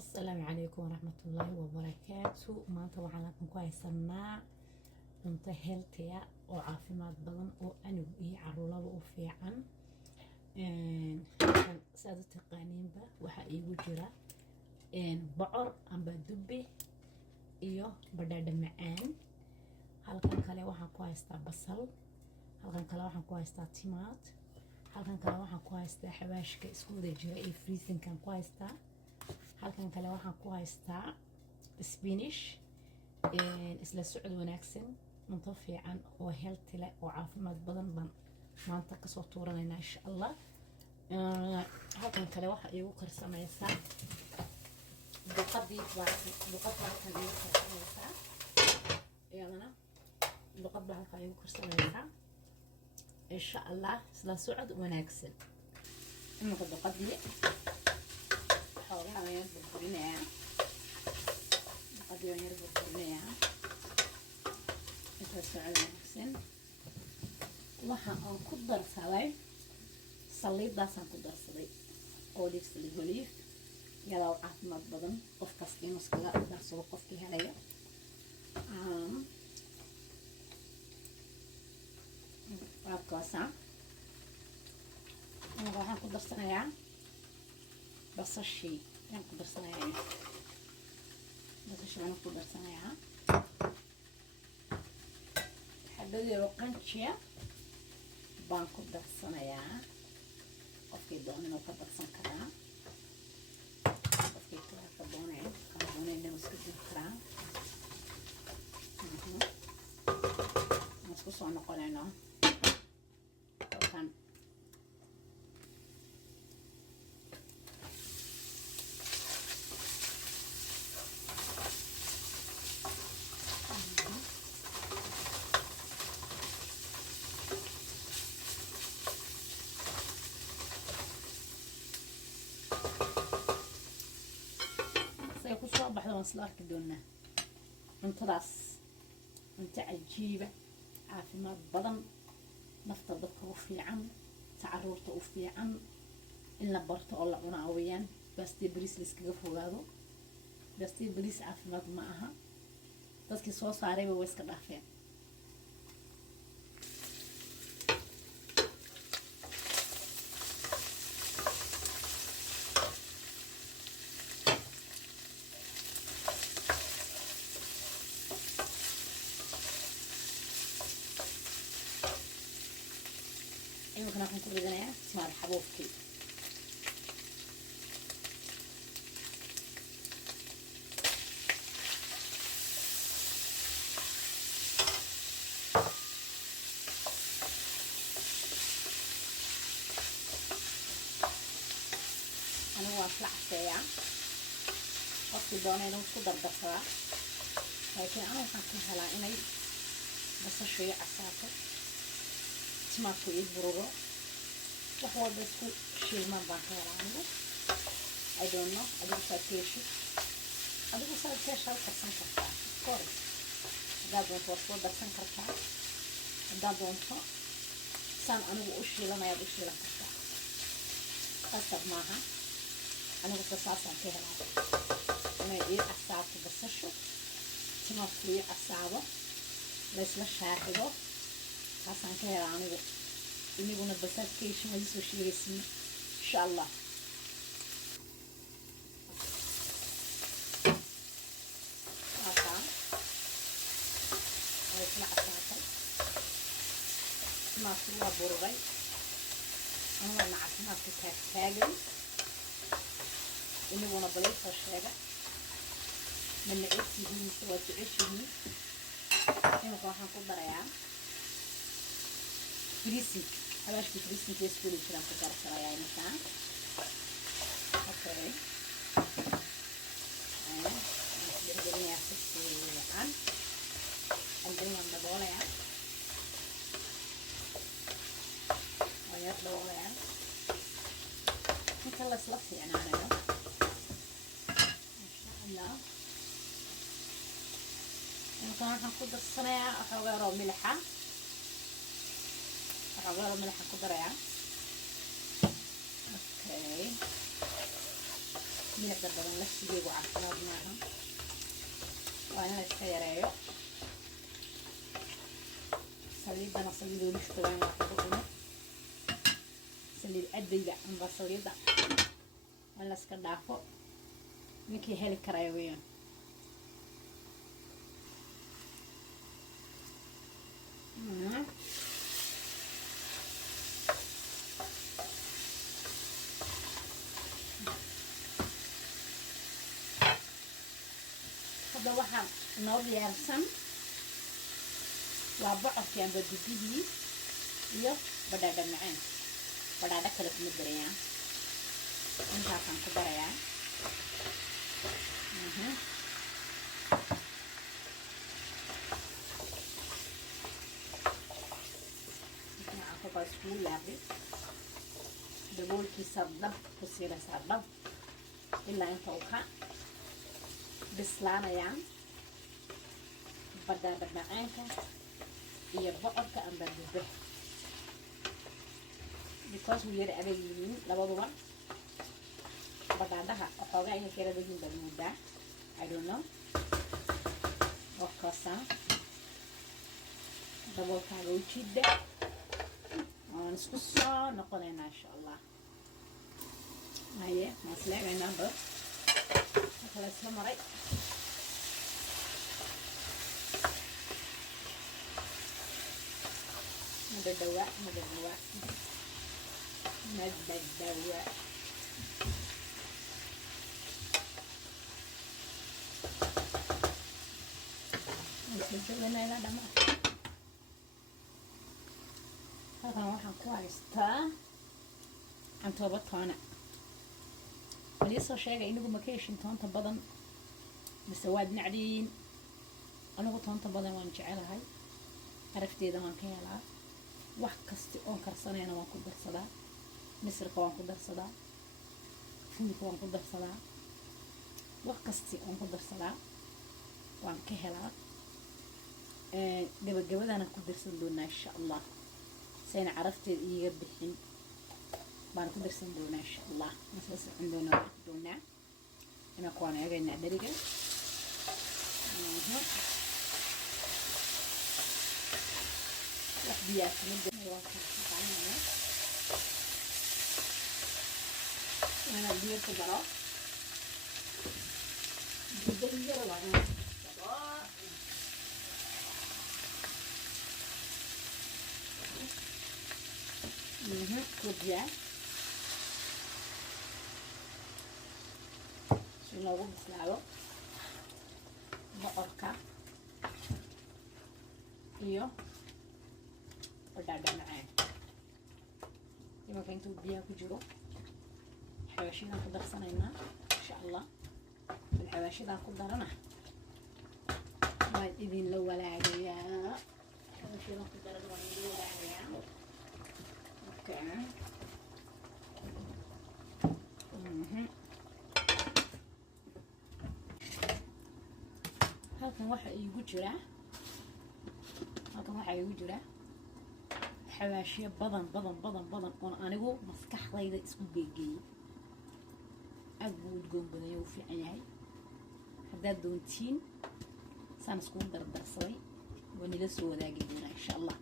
السلام عليكم ورحمة الله وبركاته. maanta waxaan halkan ku haysanaa cunto healthy oo caafimaad badan oo anigu iyo caruuraba u fiican. saad u taqaaniinba waxa iigu jira bocor amba dubbe iyo badhaadhe macaan. halkan kale waxaan ku haystaa basal, halkan kale waxaan ku haystaa timaat, halkan kale waxaan ku haystaa xawaashka isku wada jira ee freezingkan ku haystaa. halkan kale waxaan ku haystaa spinach isla socod wanaagsan, cunto fiican oo healthy leh oo caafimaad badan baan maanta kasoo tuuranaynaa insha allah. halkan kale waxa iigu karsamaysaa duqadii halkan iigu karsamaysaa, iyadana duqad baa halkan iigu karsamaysaa insha allah. isla socod wanaagsan. iminka duqadii xoolaha ayaan burburinayaa, duqadii waan yar burburinayaa isla socod wanaagsan. waxa aan ku darsaday saliidaasaan ku darsaday olive iyadaa u caafimaad badan, qof kasta inuu iskaga darsado qofkii helaya. qaabkaasa waxaan ku darsanayaa basashii ayaan ku darsanayaa, basashii waan ku darsanayaa xabadii qanjiya baan ku darsanayaa. qofkii doona inuu ka darsan karaa, qofkii ka doonaya inuu iska din karaa. isku soo noqonayno halkan kusoo baxda waan isla arki doonaa. cuntadaas cunto cajiiba, caafimaad badan, nafta dadka u fiican, caruurta u fiican in la barto oo la cunaa weyaan. baastii bariis la iskaga fogaado, baastii bariis caafimaad ma aha, dadkii soo saarayba way iska dhaafeen. iminkan waxaan ku ridanayaa timaar xabuubkii. anigu waan isla caseeyaa, qofkii doona inuu isku dardarsadaa, laakiin anigu waxaan ka helaa inay basashu ii casaato, timaadku ii bururo, wax walba isku shiilmaan baan ka helaa anigu. I don't know, adigu saad ka heshid, adigu saad ka heshaad karsan kartaa. of course haddaad doonto waad soo darsan kartaa, haddaad doonto saan anigu u shiilanayaad u shiilan kartaa, qasab maaha. anigu saasaan ka helaa inay ii casaato basashu, timaadku ii casaado, laysla shaacido, taasaan ka helaa anigu. iniguna basaad ka heshin waad isoo sheegaysiin insha allah. way isla casaatay, timaadku waa bururay, anigana caafimaadka taagtaagay. iniguna balaysoo sheega ma necebtihiin mise waad jeceshihiin. iminka waxaan ku darayaa freezing, xawaashkii freezingka iskuuli jiraan ku darsanayaa iminkaan. okay isdhexgelinayaa si fiican, andin waan daboolayaa, waan yar daboolayaa inta laysla fiicnaanayo insha allah. iminkaan waxaan ku darsanayaa waxoogaa yaroo milixa, waxoogaa yaroo milixaan ku darayaa. okay milixda badan laftigeegu caafimaad maaha waa in la iska yareeyo saliidana saliid olishtadan waa ku cuno saliid cadayga amba saliida waa in la iska dhaafo ninkii heli karaya weeyaan hadda waxaa noo diyaarsan waa bocorkii amba dubidii iyo badhaadha macaan badhaadha kale kuma darayaa intaasaan ku darayaa waxaa iskugu laaqi daboolkiisa dhab ku siinaysaa dhab ilaa inta uu ka bislaanayaan badhaadha macaanka iyo bocorka amba dube because wuu yar adag yihiin labaduba badhaadhaha waxoogaa inay kala dagin baad moodaa I don't know wakaasa daboolkaaga u jidda waan isku soo noqonaynaa insha allah haye maan isleegaynaa bad marka la isla maray madadawa isla dhama halkan waxaan ku haystaa cantooba toona walii soo sheegay inagu ma ka heshin toonta badan mise waad nacdiin anigu toonta badan waan jecelahay carafteeda waan ka helaa wax kasta oon karsanayna waan ku darsadaa misirka waan ku darsadaa fuulka waan ku darsadaa wax kasta oon ku darsadaa waan ka helaa gabagabadana ku darsan doonaa insha allah sayna carafteeda iiga bixin baan ku darsan doonaa insha allah masla socon doonaa inaan kuwaan eegaynaa dheriga wax biyaa kuma darsanaya inaan biyo ku daro biyo waa inaan كوبيا شنو بسلاو بقركة iyo badhaadha macaan imanka intuu biyaha ku jiro xawaashidaan ku darsanaynaa insha allah xawaashidaan ku darana waan idinla walaagayaa xawaashidaan ku daran waan idin walaagayaa halkan waxaa iigu jira xawaashiyo badan oon anigu maskaxdayda isku beegeeyey aad buu udgoon badanya u fiican yahay haddaad doontiin saan iskugu dardarsaday waa nila soo wadaagi doonaa insha allah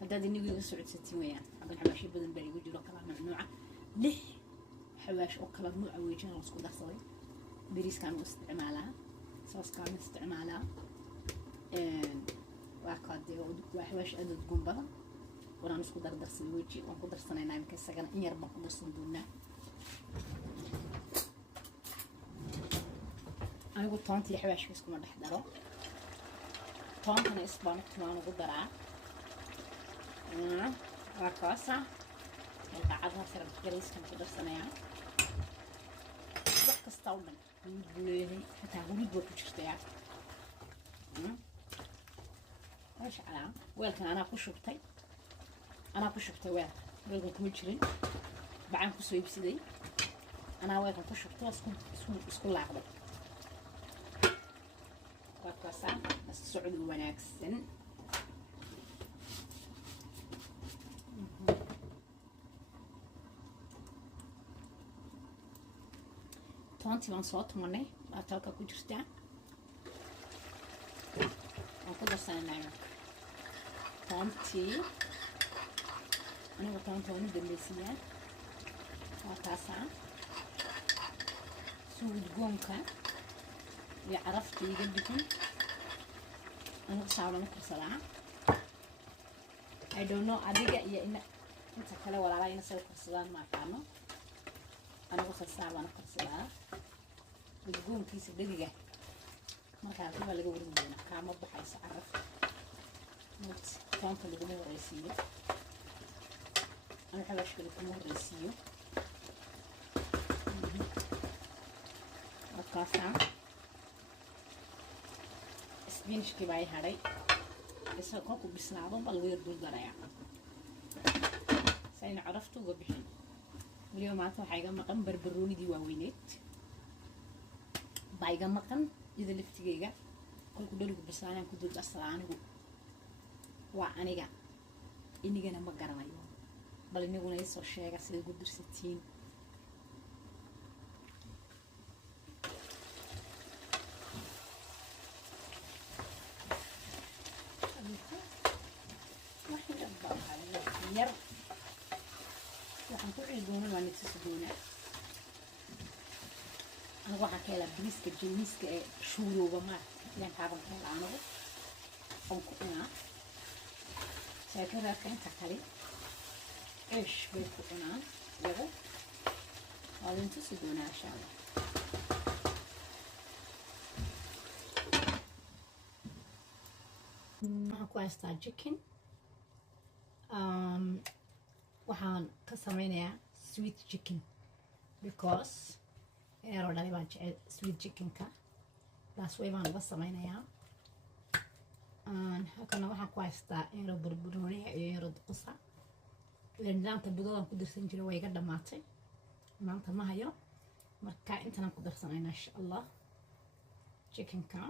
haddaad inigu iga socodsatiin weyaan halkan xawaashiyo badan baa iigu jiro kala nuuca 6 xawaash oo kala nuuca weejina la isku darsaday bariiskaan u isticmaalaa sooskaan u isticmaalaa waa kaadee waa xawaash aad udgoon badan وران اسكو دردرسن وجهي وان ku darsanayna imka isagana in yar baan ku darsan doonaa anigu toontii xawaashka isku ma dhex daro toontana isbaan ugu daraa waa kaasa qacadaha sare bariiska ku darsanaya wax kasta oo dhan buuleeyay xitaa hurid waa ku jirtaa ايش على ويلكن انا ku shubtay weelkan kuma jirin bacaan kusoo iibsaday anaa weelkan ku shubtay isku laaqday waa kaasaan socod wanaagsan toonta toontii baan soo tumanay waa talka ku jirtaa aan ku darsanayna toontii anigu toontooni dambaysiyaa waa taasaa suud goonka iyo carafta iga bixin anigu saabana karsadaa I don't know adiga iyo inta kale walaalaha ina soo karsadaan ma aqaano anigu saabana karsadaa udgoonkiisa dhagiga markaa kiba laga warin doona kaama baxaysa carafta toonta laguma horeysiiyo أنا أحب أشكل الأمور الرئيسية القاسة سبينش كباي هاري بس كوكو بسنعضهم بالغير دول درايا ساين عرفتو قبحين اليوم عطوا حاجة مقام بربروني دي واوينيت بايقا مقام إذا لفتقيقا كل كدولي بسنعنا كدول أسرعاني وعنيقا إنيقا نمقرنا يوم bal inaguna ay soo sheega sida ugu dirsatiin yar waxaan ku cili doonaa waa nagsiisi doonaa anigu waxaan ka helaa bariiska jawmiiska ee shuurooba maaragta ilaan kaaban ka helaa anigu oon ku cunaa saakiraadka inta kale إيش بيكوننا يلا هذا انتو سدونا إن شاء الله معكو هستا جيكن waxaan ka samaynayaa sweet chicken because eero dhali baan jecel sweet chickenka taas way baan uga samaynayaa halkana waxaan ku haystaa eero burburooniga iyo eero duqusa nidaamka budoodan ku dirsan jiray way iga dhamaatay maanta ma hayo marka intaan ku darsanayna insha Allah chickenka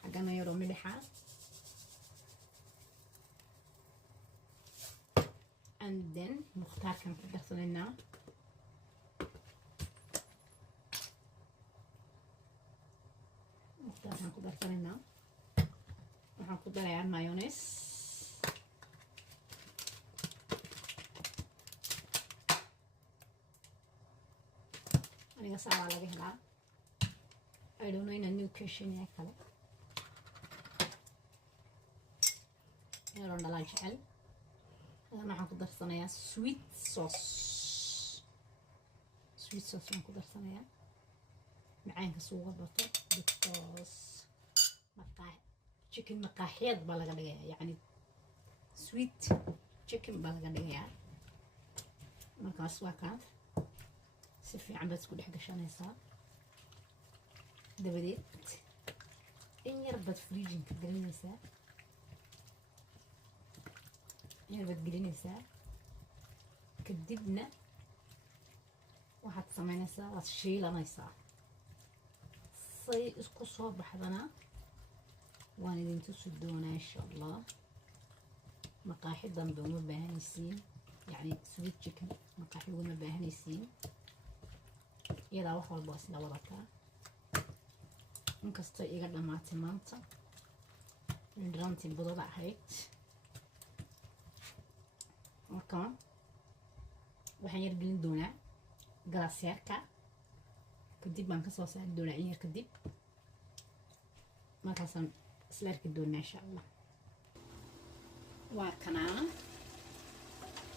xagana yaro milixa and then mukhtaarkan ku darsanayna mukhtaarkan ku darsanayna waxaan ku darayaa mayonnaise aniga saa waa laga helaa I don't know in a new kitchen ee kale inaan dhalaa jecel hadana waxaan ku darsanayaa sweet sauce waan ku darsanayaa macaanka suuga bato because chicken maqaaxiyad baa laga dhigayaa yacni sweet chicken baa laga dhigayaa markaas waa kaad si fiican baad isku dhex gashanaysaa dabadeed in yar baad fridginka gelinaysaa kadibna waxaad samaynaysaa waad shiilanaysaa say isku soo baxdana waan idin tusi doonaa insha Allah maqaaxi dambe uma baahanaysiin yacni sweet chicken maqaaxi uma baahanaysiin iyadaa wax walba isla wadataa inkastoo iga dhamaatay maanta dhiraantii budada ahayd marka waxaan yar gelin doonaa galaasyaarka kadib baan kasoo saari doonaa in yar kadib markaasaan isla arki doonaa insha Allah waa kanaa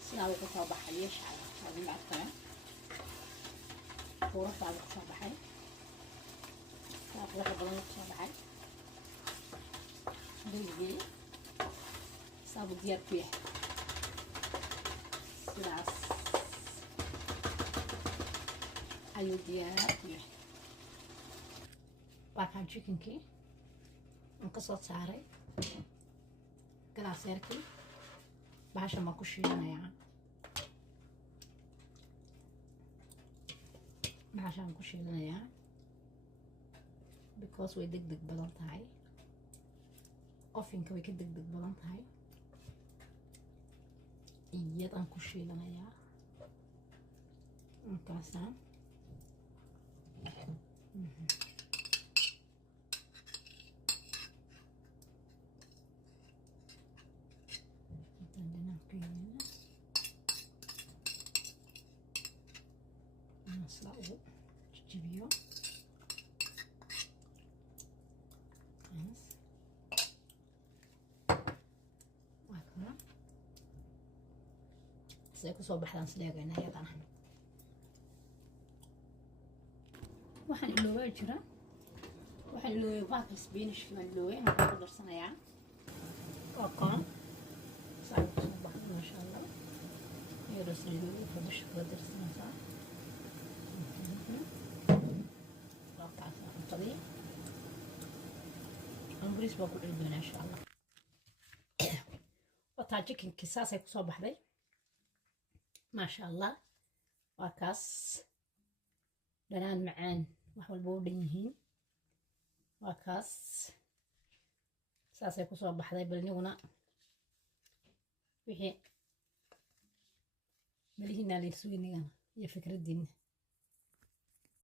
sidaa wuxuu soo baxay insha Allah waa idin arkaya buurafaada kusoo baxay saa quruxda badan kusoo baxay daligii saabu diyaar ku yahay sidaas ayuu diyaar ku yahay waa kaan chickenkii aan kasoo saaray galaaseerkii bahashan baan ku shiilanayaa bahashaan ku shiilanayaa because way deg deg badan tahay ofinka way ka deg deg badan tahay iyadaan ku shiilanayaa markaasaan dhinaankeena masla ugu jibiyo say kusoo baxdaan sideegayna iyadana waxaan iloobaa jira waxaan iloobay baaka spinachki baan iloobay waxaan ku darsanayaa kookon saa kusoo baxda maasha allah iyadoo saliidooda ka dusha kula darsanaysaa qaabkaas cuntadii angris baan ku dhigi doonaa insha allah wataa jikinkii saasay kusoo baxday maasha allah waa kaas dhanaan macaan wax walba u dhan yihiin waa kaas saasay kusoo baxday bal iniguna wixii malihiinaa laysuginigana iyo fikraddiina